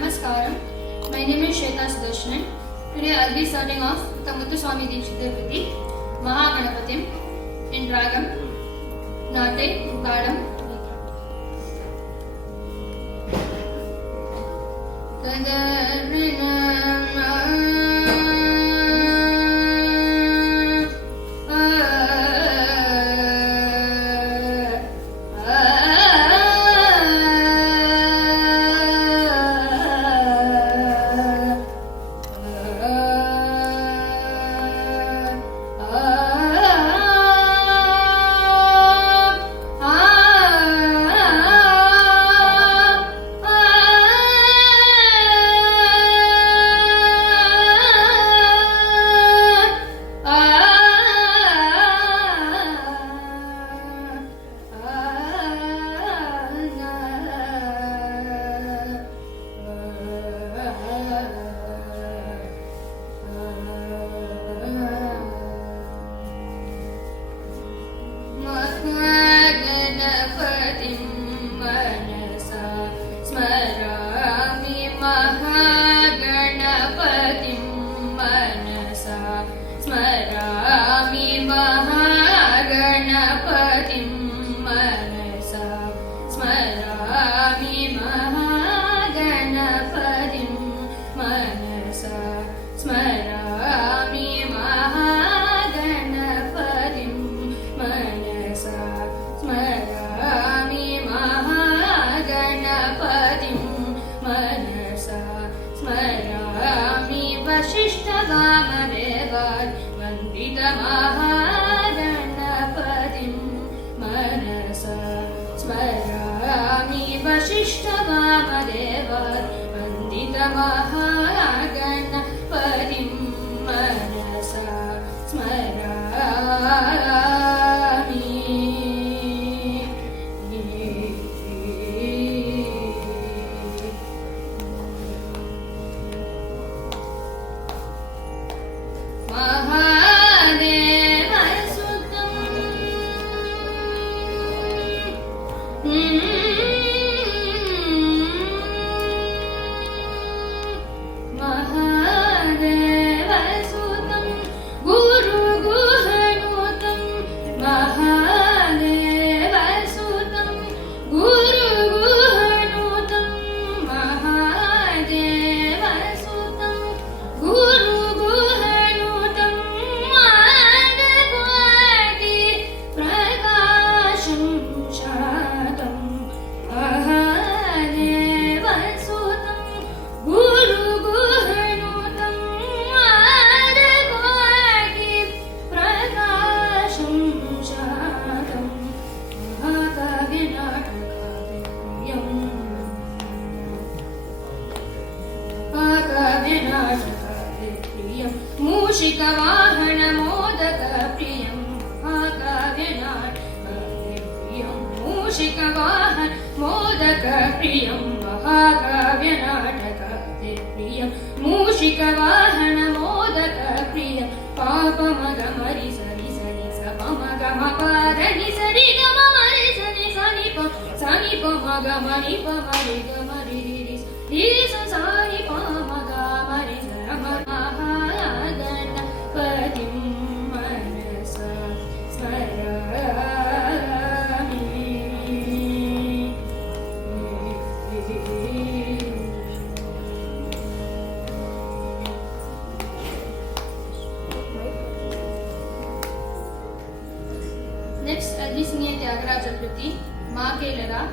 Namaskaram. My name is Shweta Sudarshanan. Today I'll be starting off with the Muthuswami Dikshita Kriti, Mahaganapatim, in Ragam, Nate, Talam, Next, I'll be singing Tyagaraja Kriti, Ma Kelara,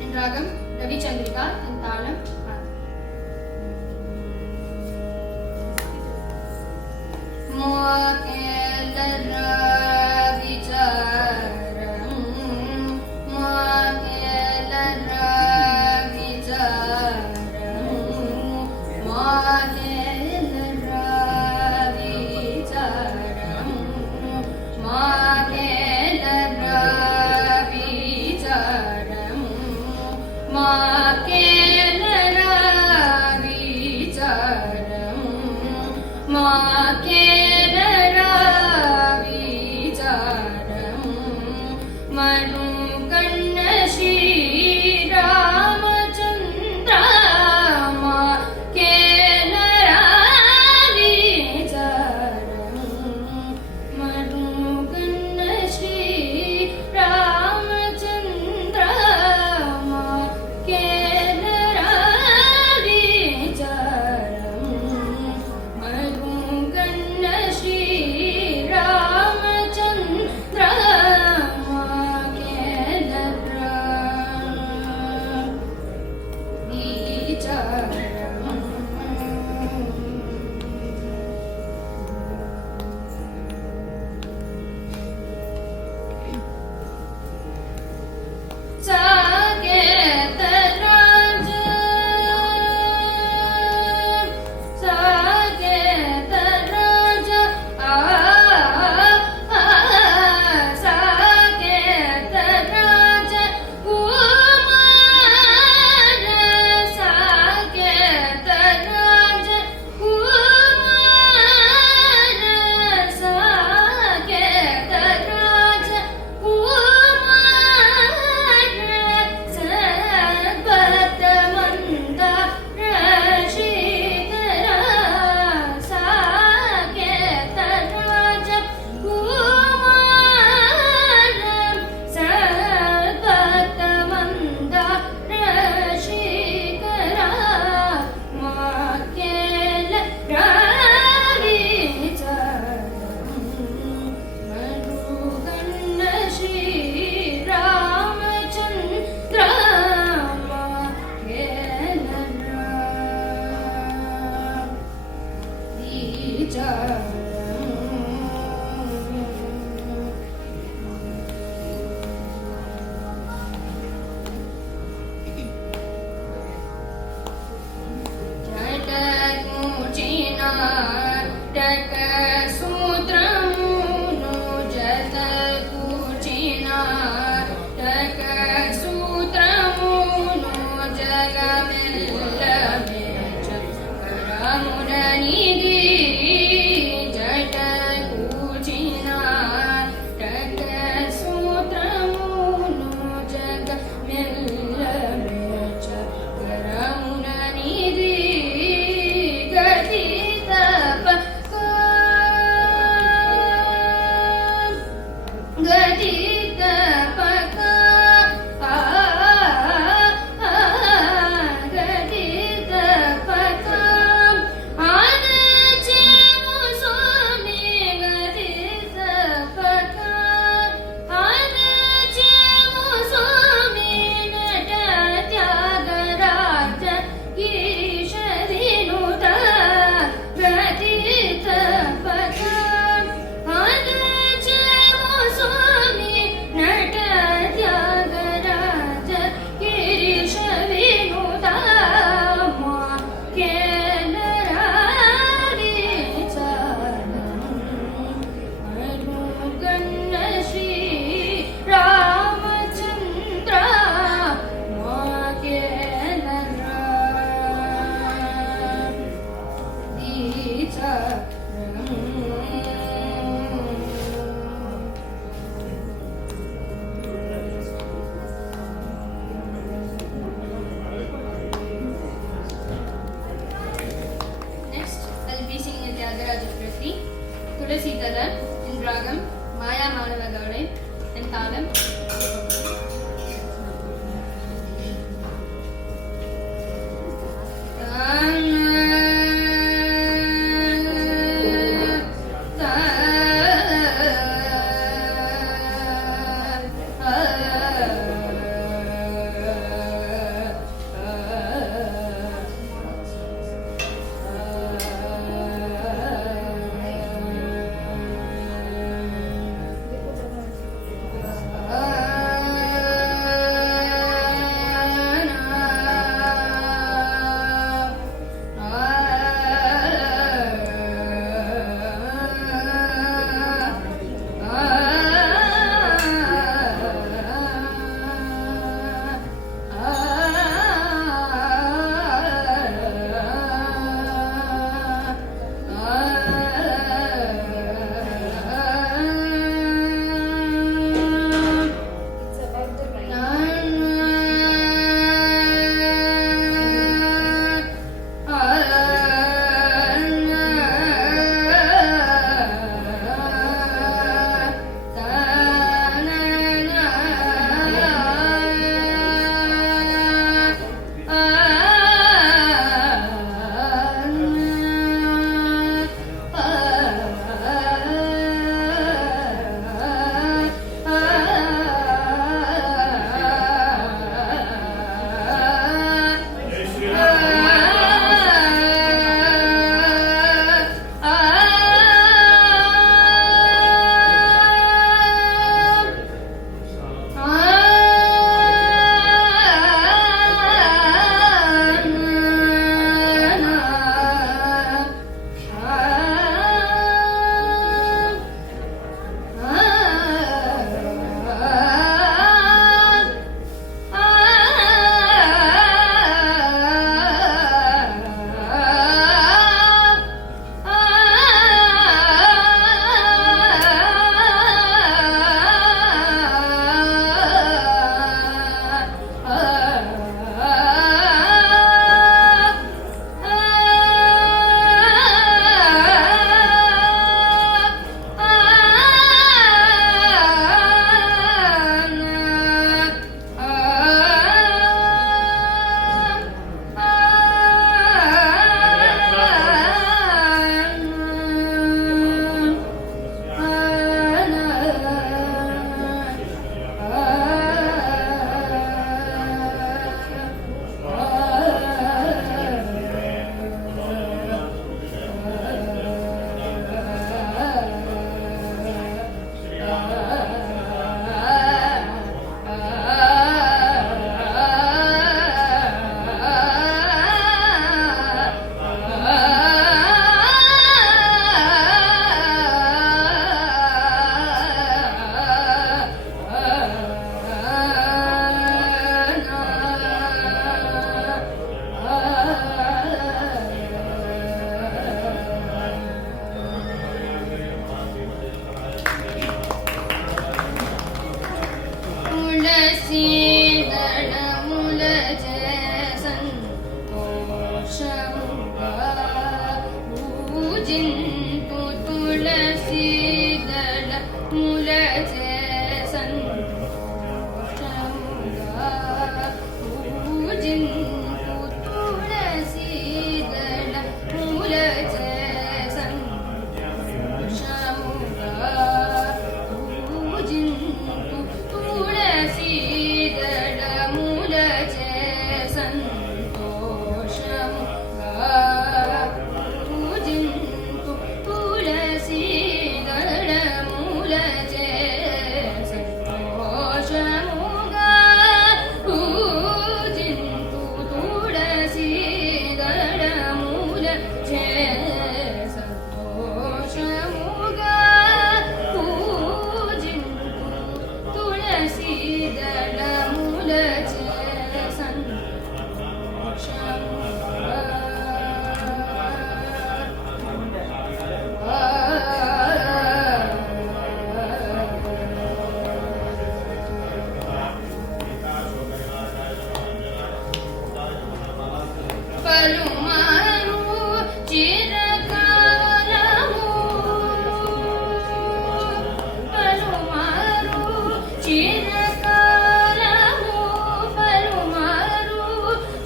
in Ragam, Ravi Chandrika, and Talam. Ma Kelara Vicharam, Ma Kelara Vicharam, Ma Kelara Vicharam, Ma Manu Kanna Shri Ramachandra Tulasidaran in Ragam, Maya Manavagade, and Talam.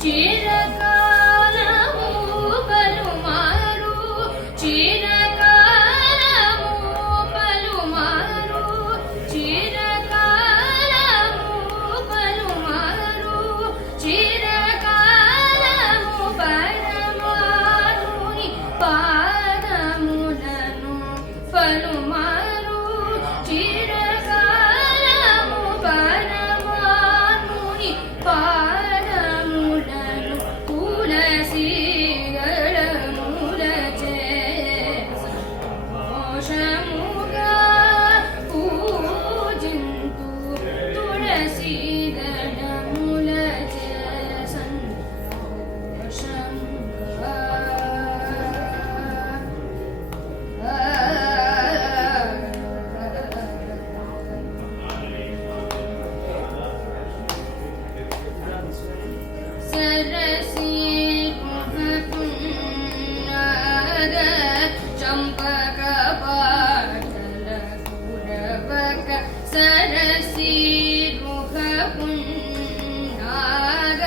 చిరకాలము పలుమారు చిరకాలము పలుమారు చిరకాలము పలుమారు చిరకాలము పరమాత్ముని పాదములను పలుమారు చిరకాలము పరమాత్ముని పాదములను తులసి దళములచే సంతోషముగా పూజింతు తులసి దళములచే సంతోషముగా सरसी पुण्यद चंपक पाटल कुरवक सरसी पुण्यद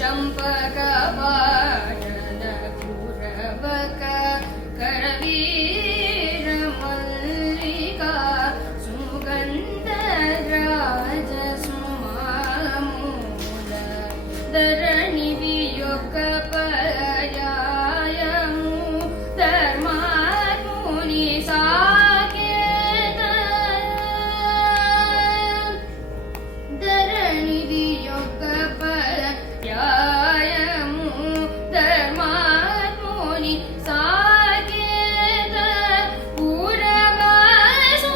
चंपक पाटल कुरवक करवीर मल्लिका सुगंध राज सुमामूल ధరణివియొక్క పర్యాయము ధర్మాత్ముని సాకేత ధరణివియొక్క పర్యాయము ధర్మాత్ముని సాకేత పూరవాసుని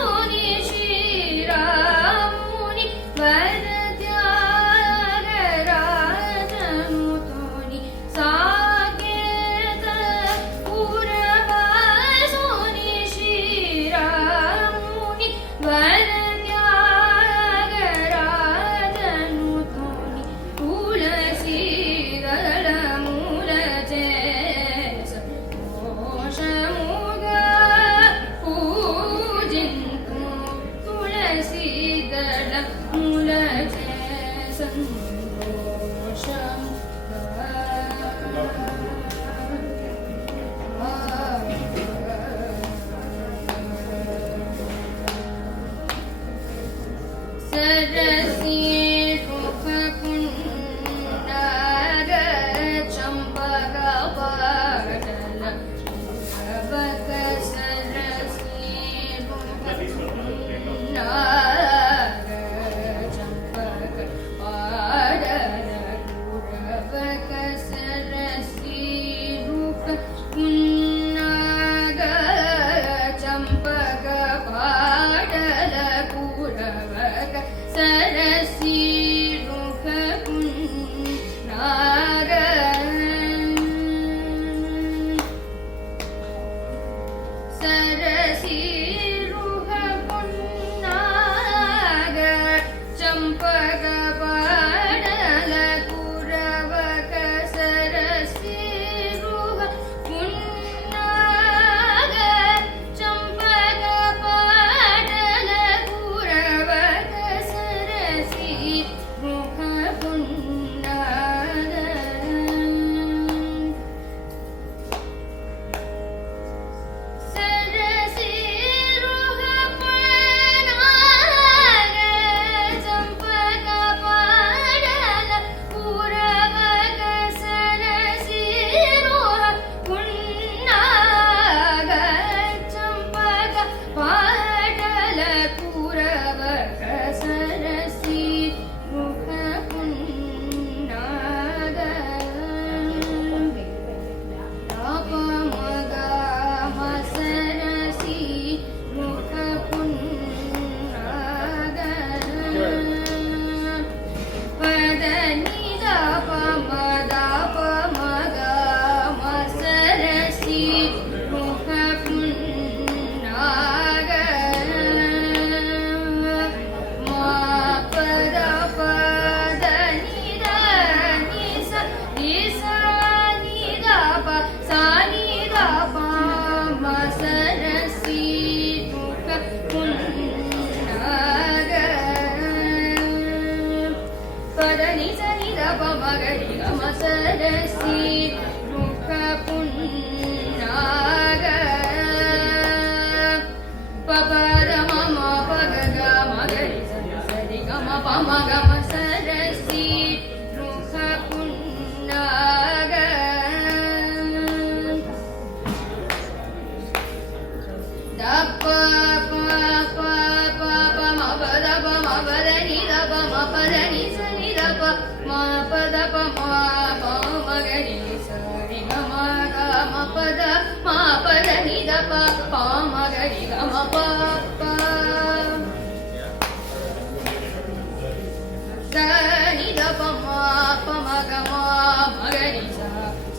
శ్రీరాముని వరత్యాగరాజముతోని సాకేత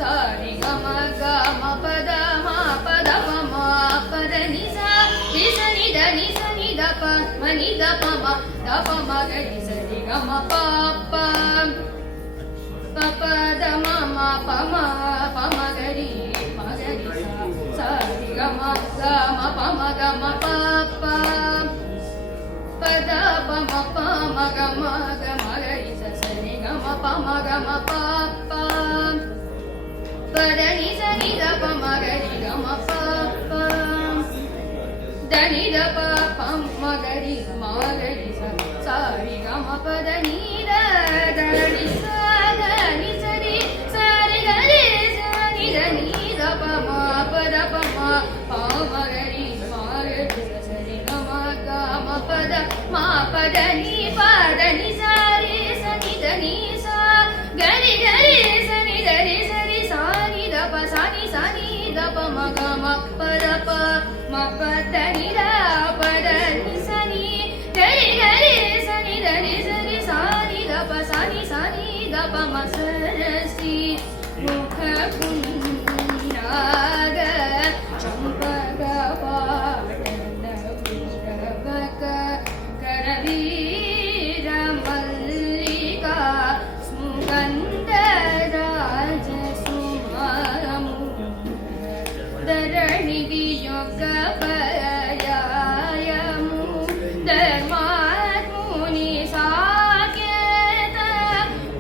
సారి గమ గమ పద మా పద పమ పద నిసా నిస నిద నిస నిద ప మ నిద ప మ ద ప మ గ ని సరి గమ ప ప ప పద మ మ ప మ ప మ గ రి మ గ రి సా సారి గమ గమ ప మ గమ ప ప పద ప మ ప మ గ మ గ మ గ రి స సరి గమ ప మ గ మ ప ప పద ని స ని ద ప మ గ రి గ మ ప ప ద ని ద ప ప మ గ రి మ గ రి స సా రి గ మ ప ద ని ద ద ని స ద ని స రి స రి గ రి స ని ద ని ద ప మ ప ద ప మ ప మ గ రి మ గ రి స స రి గ మ గ మ ప ద మ ప ద ని ప ద ని స రి స ని ద ని స గ రి స ని ద రి స రి స ని ద ప స ని ద ప మ గ మ ప ద ప మ ప ద ని ద ప ద ని స ని గ రి స ని ద రి స రి స ని ద ప స ని ద ప మ స ర సి ముఖ పున్నాగ చంపక పాటన పురవక కరవీర మల్లికా స్ముగంధ రాజ సుమాము ధరణికి యొక్క పర్యాయము ధర్మాత్ముని సాకేత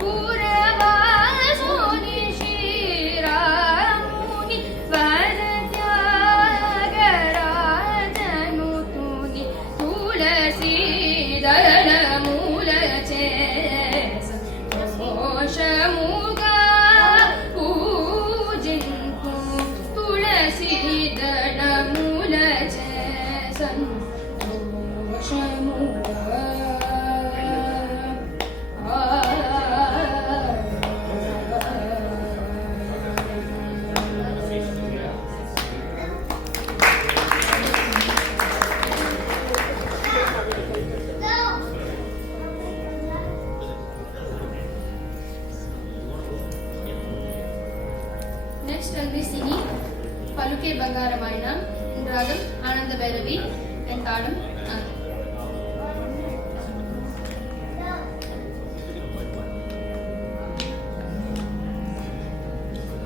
పురవాసుని శ్రీరాముని వరత్యాగరాజనుతుని తులసీదళ మూల చేస ఘోషముగా పూజింపు తులసీదళ మూల చేసన్ ఘోషముగా Next will be singing Paluke Bangaramaina in Ragam Ananda Bhairavi and Tadam Anand.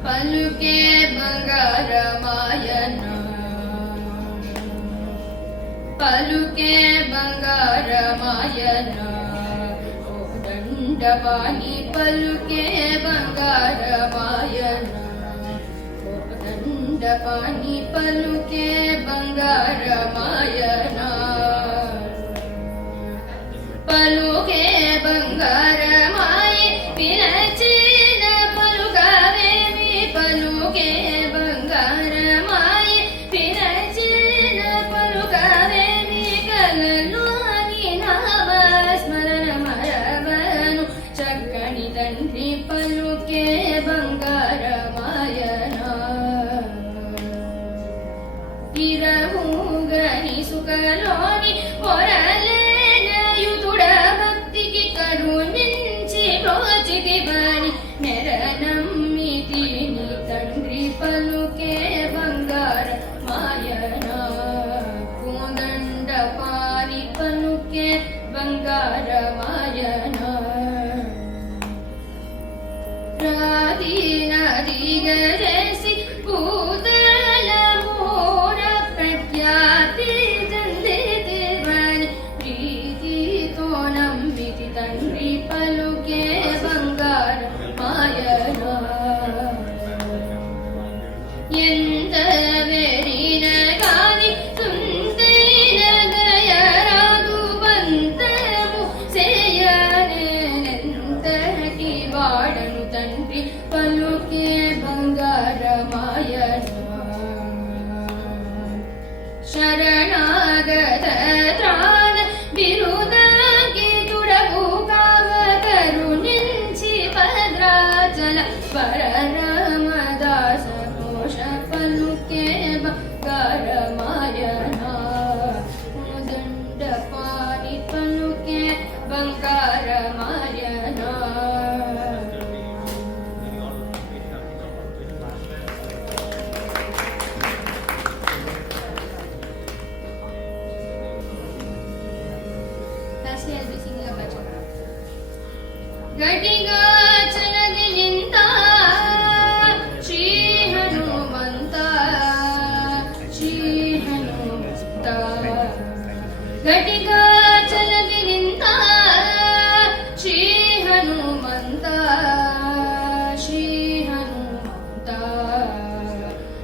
Paluke Bangaramaina Paluke Bangaramaina Dandapani Paluke Bangaramaina Dandapani Paluke Bangaramaina Paluke Bangaramai Pinachina Palukavemi Paluke Bangaramai Pinachina Palukavemi Kalaluani Namasmarana Maravanu Chakkani Tandri Paluke Bangaramayana Irahugani Sukaloni Moralena Yutuda Bhaktiki Karuninchi Prochiti Bani Meranamiti Tandri Paluke Bangaramayana Kundandapani Paluke Bangaramayana Radina Digaresi Pudala Mora Pratyati Janditi Vani Priti Tonam Viti Tandri Paluke Bangaramayana Yenta Verina Gani Sundaina Dayaradu Bantamu Seyane Nentaki Vadanu Tandri Paluke Bangaramayana Sharanagata Trana Virudaki Tudabu Kava Karuninchi Padrachala Pararamadasa Kosha Paluke Bangaramayana Mudandapani Paluke Bangaramayana ಘಟಿಗಾಚಲದಿ ನಿಂತ ಶ್ರೀ ಹನುಮಂತ ಶ್ರೀ ಹನುಮಂತ ಘಟಿಗಾಚಲದಿ ನಿಂತ ಶ್ರೀ ಹನುಮಂತ ಶ್ರೀ ಹನುಮಂತ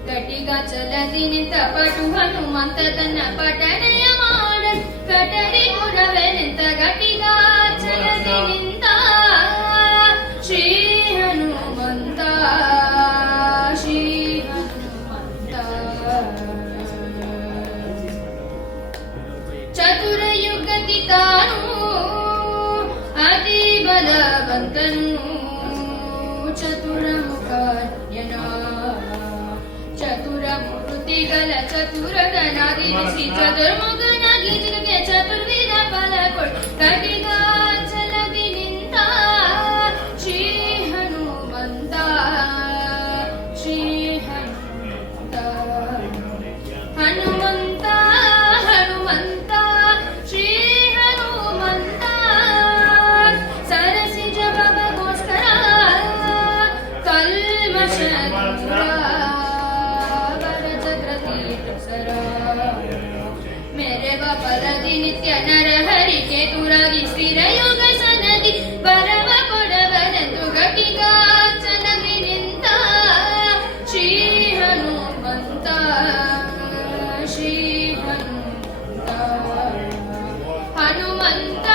ಘಟಿಗಾಚಲದಿ ನಿಂತ ಪಟು ಹನುಮಂತ ತನ್ನ ಪಠಣೆಯ ಮಾಡ ಕಟರಿ ಪುರವೆ ನಿಂತ ಘಟಿಗಾಚಲದಿ ನಿಂತ ಶ್ರೀ ಹನುಮಂತ ಶ್ರೀ ಹನುಮಂತ ಚತುರಯುಗತಿ ತಾನು ಅತಿ ಬಲವಂತನು ಚತುರಮುಖಯನ ಚತುರ ಮೂರ್ತಿಗಳ ಚತುರಗನಾಗಿರಿಸಿ ಚತುರ್ಮುಖನಾಗಿ ಜಗಕ್ಕೆ ಚತುರ್ವಿಧ ಫಲ ಕೊಡು ಘಟಿಗಾಚಲದಿ ನಿಂತ ಶ್ರೀ ಹನುಮಂತ ಶ್ರೀ ಹನುಮಂತ ಹನುಮಂತ ಹನುಮಂತ ಶ್ರೀ ಹನುಮಂತ ಸರಸಿಜ ಭವಗೋಸ್ಕರ ಕಲ್ಮಶ ದೂರ ವರಚಕ್ರತೀರ್ಥಸರ ಮೆರೆವ ಫಲದಿ ನಿತ್ಯ ನರಹರಿಗೆ ತುರಗಿ ಸ್ಥಿರ ಯೋಗ ಸನದಿ ಬರವ ಕೊಡವನೆಂದು ಘಟಿಗಾಚಲದಿ ನಿಂತ ಶ್ರೀ ಹನುಮಂತ ಶ್ರೀ ಹನುಮಂತ ಹನುಮಂತ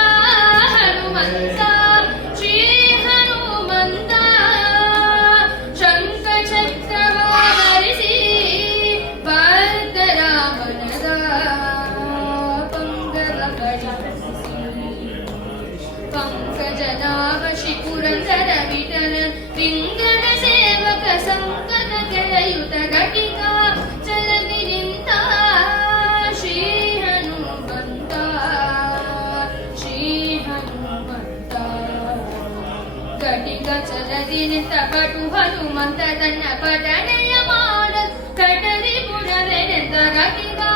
ಹನುಮಂತ ಶ್ರೀ ಹನುಮಂತ ಶಂಖ ಚಕ್ರವಾರಿಸಿ ಭದ್ರರಾಮನದ ಪಂಗವ ಕಡಿಸಿ ಪಂಕಜನಾವಶಿ ಪುರಂದರ ವಿಠಲ ಪಿಂಗಣ ಸೇವಕ ಸಂಕಟ ಕೆಳೆಯುತ ಘಟಿಗಾಚಲದಿ ನಿಂತ ಶ್ರೀ ಹನುಮಂತ ಶ್ರೀ ಹನುಮಂತ ಘಟಿಗಾಚಲದಿ ನಿಂತ ಪಟು ಹನುಮಂತ ತನ್ನ ಪಠಣೆಯ ಮಾಡ ಕಟರಿ ಪುರವೆ ನಿಂತ ಘಟಿಗಾ